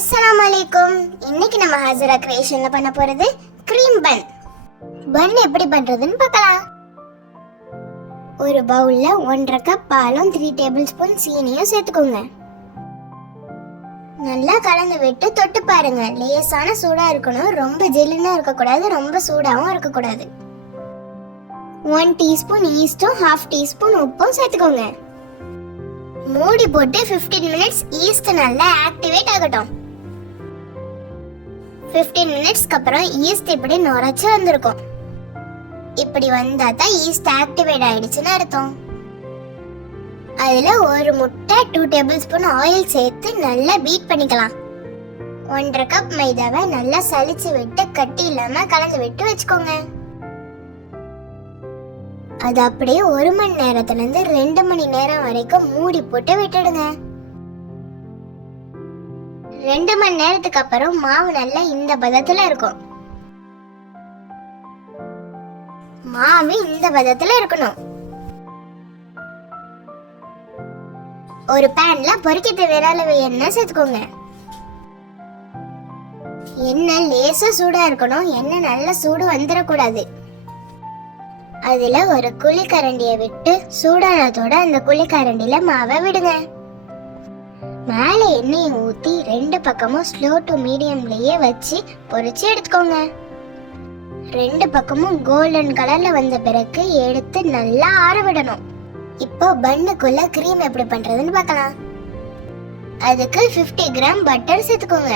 அஸ்ஸலாமு அலைக்கும். இன்னைக்கு நம்ம ஹாஜரா கிரியேஷன்ல பண்ண போறது கிரீம் பன். பன் எப்படி பண்றதுன்னு பார்க்கலாம். ஒரு பவுல்ல 1.5 கப் பாலும் 3 டேபிள் ஸ்பூன் சீனியும் சேர்த்துக்கோங்க. நல்லா கலந்து விட்டு தொட்டு பாருங்க. லேசான சூடா இருக்கணும், ரொம்ப ஜில்லுனா இருக்க கூடாது, ரொம்ப சூடாவும் இருக்க கூடாது. 1 டீஸ்பூன் ஈஸ்டும் 1/2 டீஸ்பூன் உப்பும் சேர்த்துக்கோங்க. மூடி போட்டு 15 மினிட்ஸ் ஈஸ்ட் நல்லா ஆக்டிவேட் ஆகட்டும். 15 மினிட்ஸ்க்கு அப்புறம் ஈஸ்ட் இப்படி நுரைச்சு வந்திருக்கும். இப்படி வந்தா தான் ஈஸ்ட் ஆக்டிவேட் ஆயிடுச்சுன்னு அர்த்தம். அதுல ஒரு முட்டை 2 டேபிள் ஸ்பூன் ஆயில் சேர்த்து நல்லா பீட் பண்ணிக்கலாம். 1.5 கப் மைதாவை நல்லா சலிச்சு விட்டு கட்டி இல்லாம கலந்து விட்டு வச்சுக்கோங்க. அது அப்படியே 1 மணி நேரத்துல இருந்து 2 மணி நேரம் வரைக்கும் மூடி போட்டு விட்டுடுங்க. 2 மணி நேரத்துக்கு அப்புறம் மாவு நல்லா இந்த பதத்துல இருக்கும். மாவு இந்த பதத்துல இருக்கணும். ஒரு பேன்ல பொரிக்க தேவையான அளவு எண்ணெய் சேர்த்துக்கோங்க. எண்ணெய் லேசா சூடா இருக்கணும். எண்ணெய் நல்லா சூடு வந்துடக்கூடாது. அதுல ஒரு குழிக்கரண்டியை விட்டு சூடானதோட அந்த குழிக்கரண்டியில மாவை விடுங்க. மேலே எண்ணெயை ஊத்தி 2 பக்கமும் ஸ்லோ டு மீடியம்லயே வச்சு பொரிச்சு எடுத்துக்கோங்க. 2 பக்கமும் கோல்டன் கலர்ல வந்த பிறகு எடுத்து நல்லா ஆற விடணும். இப்போ பன்னுக்குள்ள கிரீம் எப்படி பண்றதுன்னு பார்க்கலாம். அதுக்கு 50 கிராம் பட்டர் சேர்த்துக்கோங்க.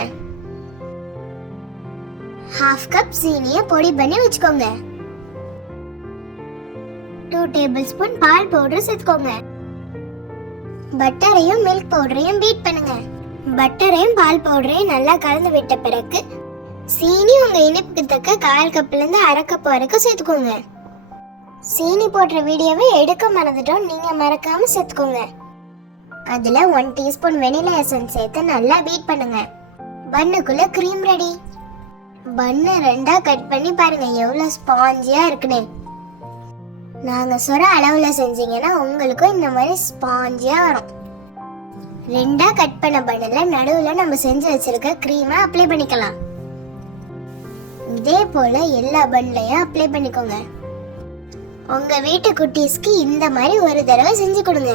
1/2 கப் சீனியை பொடி பண்ணி வச்சுக்கோங்க. 2 டேபிள் ஸ்பூன் பால் பவுடர் சேர்த்துக்கோங்க. பட்டரையும் மில்க் பவுடரையும் பீட் பண்ணுங்க. பட்டரையும் பால் பவுடரையும் நல்லா கலந்து விட்ட பிறகு சீனி உங்க இனிப்புக்கு தக்க 1/4 கப்ல இருந்து 1/2 கப் வரைக்கும் சேர்த்துக்கோங்க. சீனி போடுற வீடியோவை எடுக்க மறந்துட்டோம், நீங்க மறக்காம சேர்த்துக்கோங்க. அதுல 1 டீஸ்பூன் வெனிலா எசன்ஸ் சேர்த்து நல்லா பீட் பண்ணுங்க. பன்னுக்குள்ள கிரீம் ரெடி. பன்னு 2ஆ கட் பண்ணி பாருங்க எவ்வளவு ஸ்பாஞ்சியா இருக்குன்னு. நாங்க சொல்ற அளவுல செஞ்சீங்கன்னா உங்களுக்கும் இந்த மாதிரி ஸ்பாஞ்சியா வரும். 2ஆ கட் பண்ண பன்னுல நடுவுல நம்ம செஞ்சு வச்சிருக்க கிரீமை அப்ளை பண்ணிக்கலாம். இதே போல எல்லா பன்லையும் அப்ளை பண்ணிக்கோங்க. உங்க வீட்டு குட்டீஸ்க்கு இந்த மாதிரி ஒரு தடவை செஞ்சு கொடுங்க.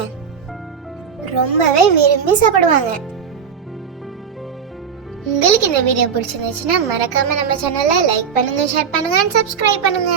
ரொம்பவே விரும்பி சாப்பிடுவாங்க. உங்களுக்கு இந்த வீடியோ பிடிச்சிருந்துச்சுன்னா மறக்காம நம்ம சேனலை லைக் பண்ணுங்க, ஷேர் பண்ணுங்க, சப்ஸ்கிரைப் பண்ணுங்க.